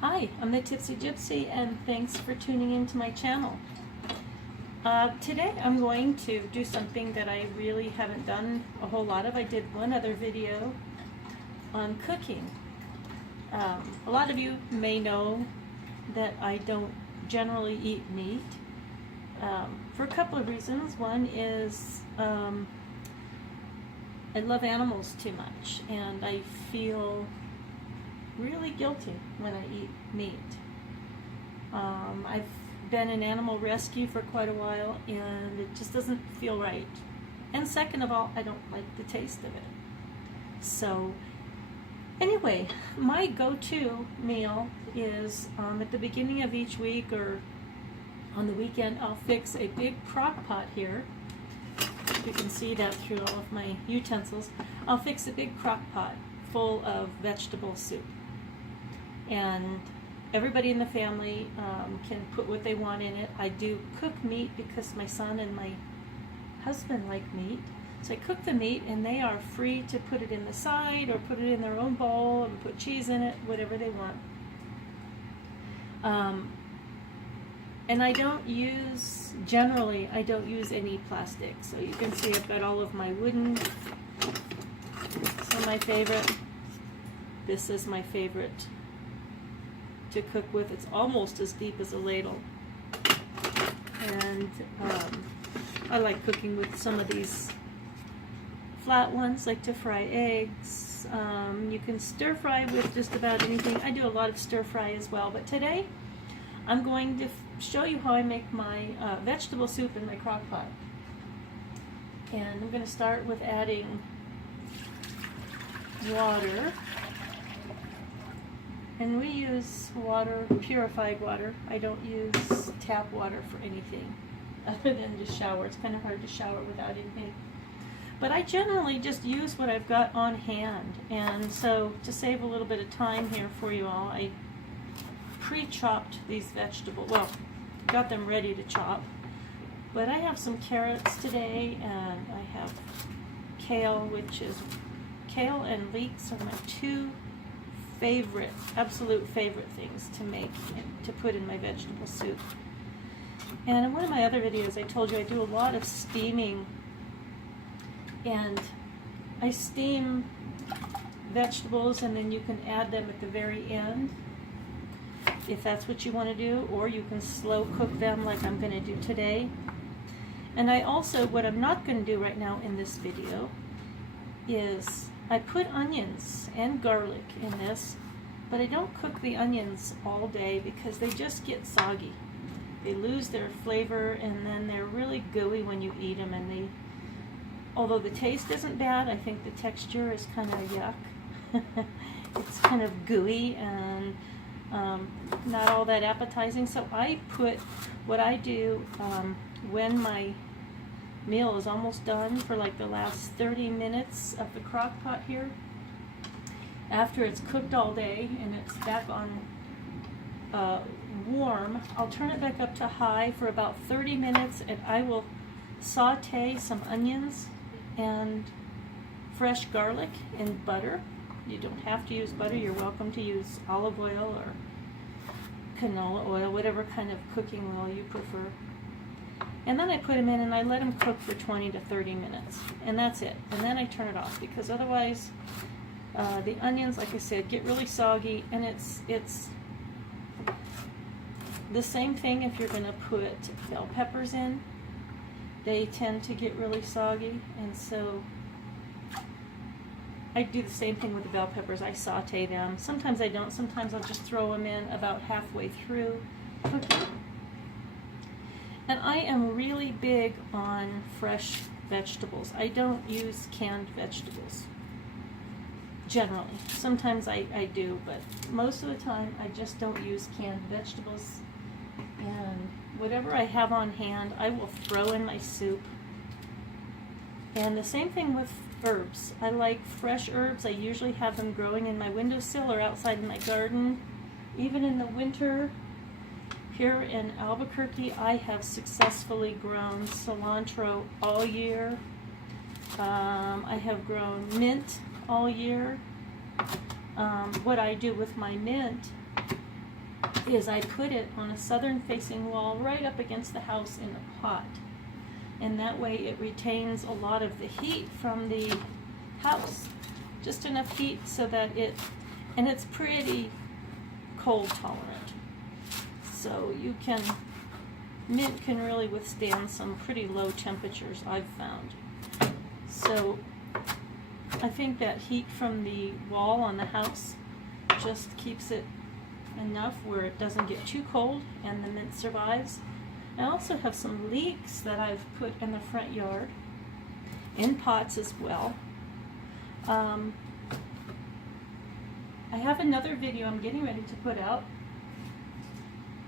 Hi, I'm the Tipsy Gypsy, and thanks for tuning into my channel. Today I'm going to do something that I really haven't done a whole lot of. I did one other video on cooking. A lot of you may know that I don't generally eat meat for a couple of reasons. One is I love animals too much, and I feel really guilty when I eat meat. I've been in animal rescue for quite a while, and it just doesn't feel right. And second of all, I don't like the taste of it. So anyway, my go-to meal is at the beginning of each week or on the weekend, I'll fix a big crock pot here. You can see that through all of my utensils. I'll fix a big crock pot full of vegetable soup. And everybody in the family can put what they want in it. I do cook meat because my son and my husband like meat. So I cook the meat, and they are free to put it in the side or put it in their own bowl and put cheese in it, whatever they want. And I don't use, generally, I don't use any plastic. So you can see I've got all of my wooden. Some of my favorite. This is my favorite to cook with. It's almost as deep as a ladle, and I like cooking with some of these flat ones, like to fry eggs. You can stir fry with just about anything. I do a lot of stir fry as well, but today I'm going to show you how I make my vegetable soup in my crock pot. And I'm going to start with adding water. And we use water, purified water. I don't use tap water for anything other than just shower. It's kind of hard to shower without anything. But I generally just use what I've got on hand. And so to save a little bit of time here for you all, I pre-chopped these vegetables. Well, got them ready to chop. But I have some carrots today, and I have kale, kale and leeks are my two favorite, absolute favorite things to make and to put in my vegetable soup. And in one of my other videos I told you I do a lot of steaming, and I steam vegetables, and then you can add them at the very end if that's what you want to do, or you can slow cook them like I'm going to do today. And I also, what I'm not going to do right now in this video is I put onions and garlic in this, but I don't cook the onions all day because they just get soggy. They lose their flavor, and then they're really gooey when you eat them, and they, although the taste isn't bad, I think the texture is kind of yuck. It's kind of gooey and not all that appetizing. So I put, what I do when my meal is almost done, for like the last 30 minutes of the crock pot here, after it's cooked all day and it's back on warm, I'll turn it back up to high for about 30 minutes, and I will saute some onions and fresh garlic in butter. You don't have to use butter. You're welcome to use olive oil or canola oil, whatever kind of cooking oil you prefer. And then I put them in, and I let them cook for 20 to 30 minutes. And that's it. And then I turn it off, because otherwise the onions, like I said, get really soggy. And it's the same thing if you're going to put bell peppers in. They tend to get really soggy. And so I do the same thing with the bell peppers. I saute them. Sometimes I don't. Sometimes I'll just throw them in about halfway through cooking. And I am really big on fresh vegetables. I don't use canned vegetables, generally. Sometimes I do, but most of the time I just don't use canned vegetables. And whatever I have on hand, I will throw in my soup. And the same thing with herbs. I like fresh herbs. I usually have them growing in my windowsill or outside in my garden. Even in the winter, here in Albuquerque, I have successfully grown cilantro all year. I have grown mint all year. What I do with my mint is I put it on a southern facing wall right up against the house in a pot. And that way it retains a lot of the heat from the house. Just enough heat so that and it's pretty cold tolerant. So mint can really withstand some pretty low temperatures, I've found. So I think that heat from the wall on the house just keeps it enough where it doesn't get too cold and the mint survives. I also have some leeks that I've put in the front yard, in pots as well. I have another video I'm getting ready to put out.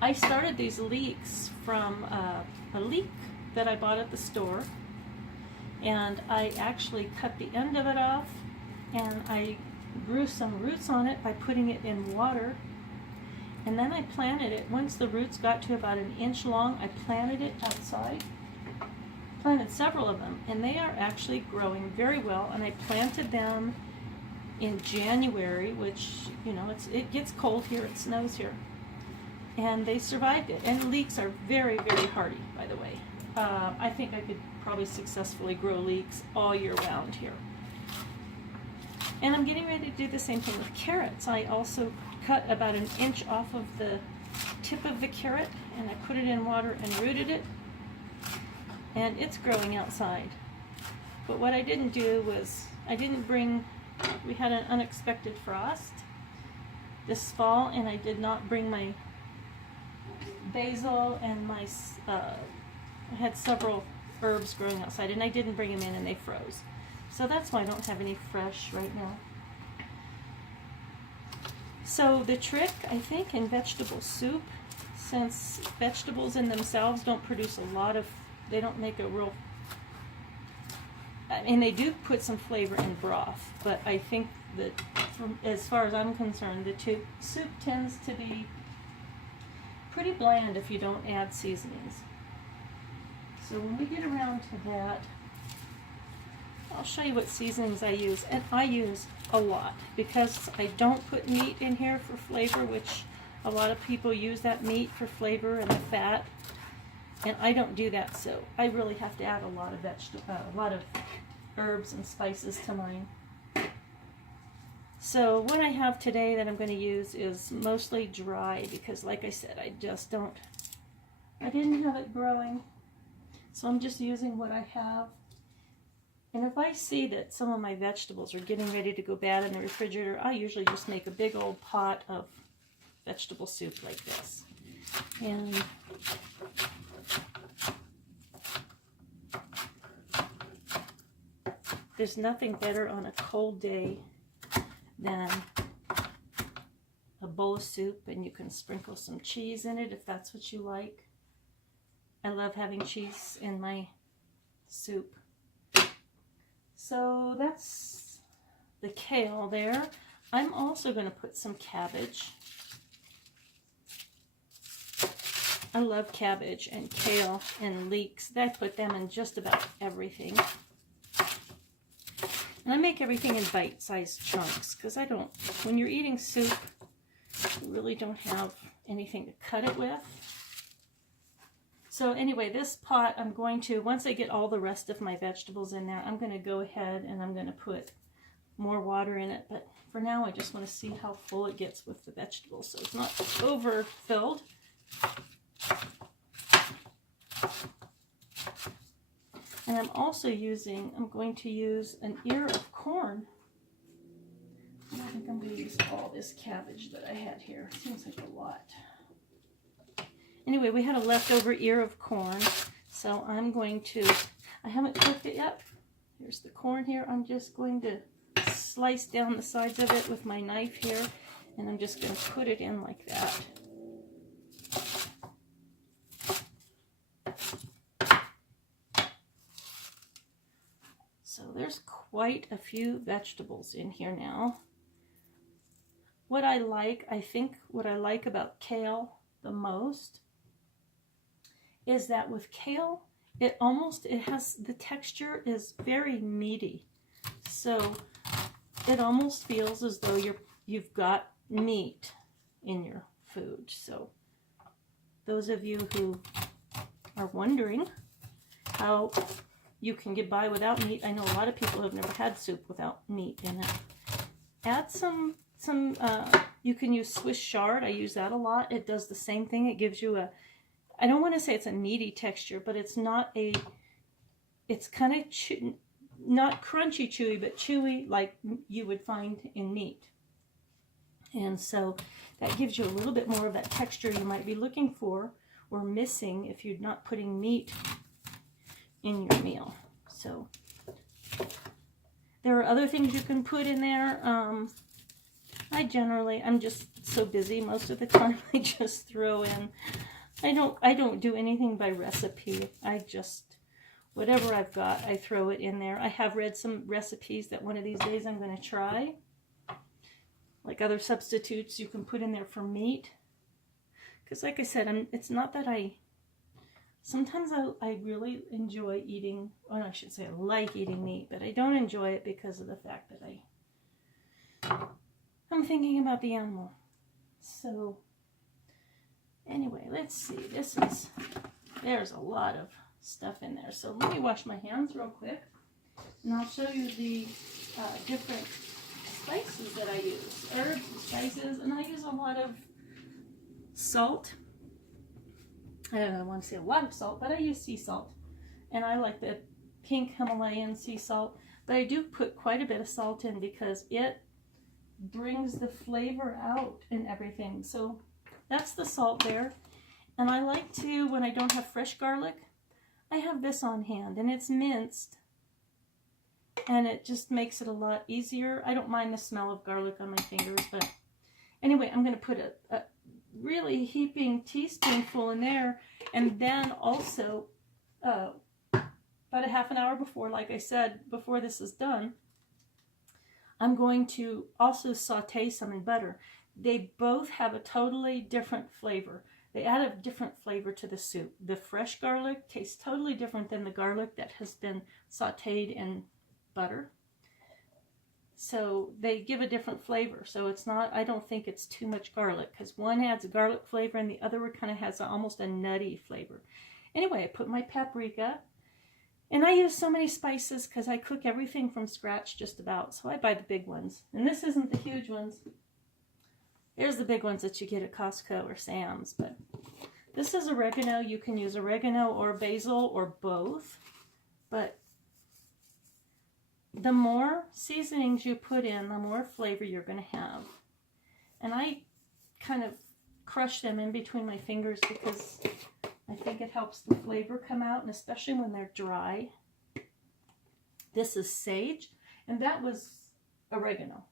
I started these leeks from a leek that I bought at the store, and I actually cut the end of it off, and I grew some roots on it by putting it in water. And then I planted it. Once the roots got to about 1 inch long, I planted it outside. Planted several of them, and they are actually growing very well. And I planted them in January, which, you know, it gets cold here, it snows here. And they survived it. And leeks are very, very hardy, by the way. I think I could probably successfully grow leeks all year round here. And I'm getting ready to do the same thing with carrots. I also cut about 1 inch off of the tip of the carrot, and I put it in water and rooted it, and it's growing outside. But what I didn't do was, we had an unexpected frost this fall, and I did not bring my basil and my, I had several herbs growing outside, and I didn't bring them in, and they froze. So that's why I don't have any fresh right now. So the trick, I think, in vegetable soup, since vegetables in themselves don't produce a lot of, they don't make a real, and they do put some flavor in broth, but I think that as far as I'm concerned, the soup tends to be pretty bland if you don't add seasonings. So when we get around to that, I'll show you what seasonings I use, and I use a lot because I don't put meat in here for flavor, which a lot of people use that meat for flavor and the fat, and I don't do that. So I really have to add a lot of herbs and spices to mine. So what I have today that I'm going to use is mostly dry because, like I said, I didn't have it growing, so I'm just using what I have. And if I see that some of my vegetables are getting ready to go bad in the refrigerator, I usually just make a big old pot of vegetable soup like this. And there's nothing better on a cold day than a bowl of soup, and you can sprinkle some cheese in it if that's what you like. I love having cheese in my soup. So that's the kale there. I'm also going to put some cabbage. I love cabbage and kale and leeks. I put them in just about everything. And I make everything in bite-sized chunks because when you're eating soup, you really don't have anything to cut it with. So anyway, this pot, I'm going to, once I get all the rest of my vegetables in there, I'm going to go ahead and I'm going to put more water in it. But for now, I just want to see how full it gets with the vegetables so it's not overfilled. And I'm going to use an ear of corn. I think I'm going to use all this cabbage that I had here. Seems like a lot. Anyway, we had a leftover ear of corn, so I haven't cooked it yet. Here's the corn here. I'm just going to slice down the sides of it with my knife here, and I'm just going to put it in like that. So there's quite a few vegetables in here now. What I like about kale the most is that with kale, the texture is very meaty. So it almost feels as though you've got meat in your food. So those of you who are wondering how you can get by without meat, I know a lot of people have never had soup without meat in it. Add some you can use Swiss chard. I use that a lot. It does the same thing. It gives you a, I don't want to say it's a meaty texture, but it's not a, it's kind of not crunchy chewy, but chewy like you would find in meat. And so that gives you a little bit more of that texture you might be looking for or missing if you're not putting meat in your meal. So there are other things you can put in there. I'm just so busy most of the time. I just throw in, I don't do anything by recipe. I just, whatever I've got, I throw it in there. I have read some recipes that one of these days I'm going to try. Like other substitutes you can put in there for meat. Because like I said, it's not that sometimes I really enjoy eating, well, I should say I like eating meat, but I don't enjoy it because of the fact that I'm thinking about the animal. So anyway, let's see, there's a lot of stuff in there. So let me wash my hands real quick and I'll show you the different spices that I use, herbs and spices, and I use a lot of salt. I don't want to say a lot of salt, but I use sea salt, and I like the pink Himalayan sea salt, but I do put quite a bit of salt in because it brings the flavor out and everything. So that's the salt there. And I like to, when I don't have fresh garlic, I have this on hand, and it's minced. And it just makes it a lot easier. I don't mind the smell of garlic on my fingers, but anyway, I'm going to put a really heaping teaspoonful in there. And then also, about a half an hour before, like I said, before this is done, I'm going to also saute some in butter. They both have a totally different flavor. They add a different flavor to the soup. The fresh garlic tastes totally different than the garlic that has been sauteed in butter. So they give a different flavor. So it's not, I don't think it's too much garlic, because one adds a garlic flavor and the other one kind of has almost a nutty flavor. Anyway, I put my paprika, and I use so many spices because I cook everything from scratch just about. So I buy the big ones. And this isn't the huge ones. Here's the big ones that you get at Costco or Sam's. But this is oregano. You can use oregano or basil or both. But the more seasonings you put in, the more flavor you're going to have. And I kind of crush them in between my fingers because I think it helps the flavor come out, and especially when they're dry. This is sage, and that was oregano.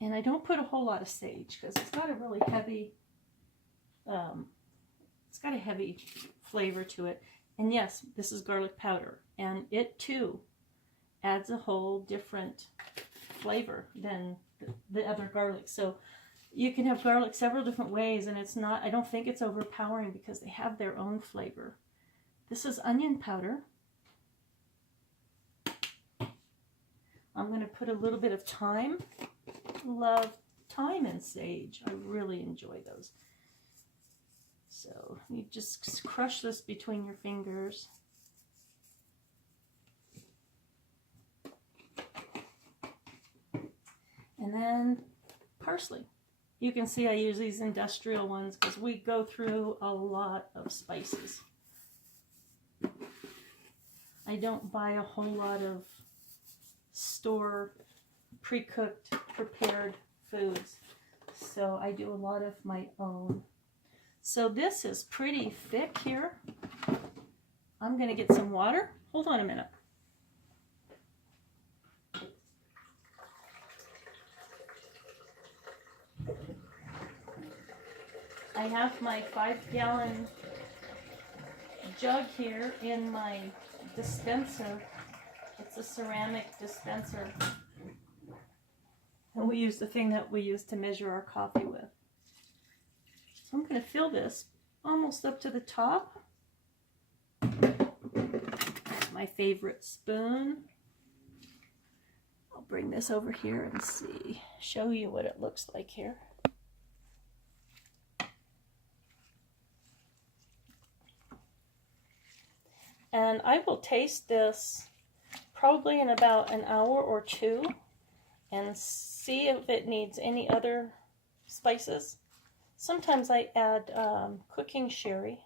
And I don't put a whole lot of sage because it's got a really heavy, flavor to it. And yes, this is garlic powder, and it too adds a whole different flavor than the other garlic. So you can have garlic several different ways, and it's not, I don't think it's overpowering because they have their own flavor. This is onion powder. I'm going to put a little bit of thyme. Love thyme and sage. I really enjoy those. So you just crush this between your fingers. And then parsley. You can see I use these industrial ones because we go through a lot of spices. I don't buy a whole lot of store pre-cooked, prepared foods. So I do a lot of my own. So this is pretty thick here. I'm going to get some water. Hold on a minute. I have my 5-gallon jug here in my dispenser. It's a ceramic dispenser. And we use the thing that we use to measure our coffee with. So I'm going to fill this almost up to the top. My favorite spoon. I'll bring this over here and show you what it looks like here. And I will taste this probably in about an hour or two and see if it needs any other spices. Sometimes I add cooking sherry.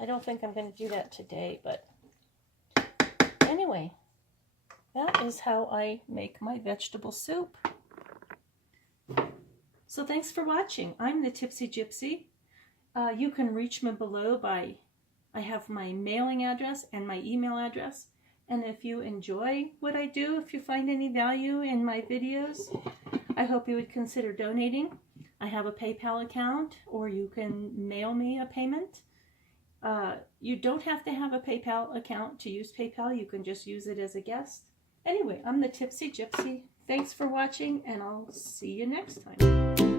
I don't think I'm going to do that today, but anyway, that is how I make my vegetable soup. So thanks for watching. I'm the Tipsy Gypsy. You can reach me below by, I have my mailing address and my email address. And if you enjoy what I do, if you find any value in my videos, I hope you would consider donating. I have a PayPal account, or you can mail me a payment. You don't have to have a PayPal account to use PayPal. You can just use it as a guest. Anyway, I'm the Tipsy Gypsy. Thanks for watching, and I'll see you next time.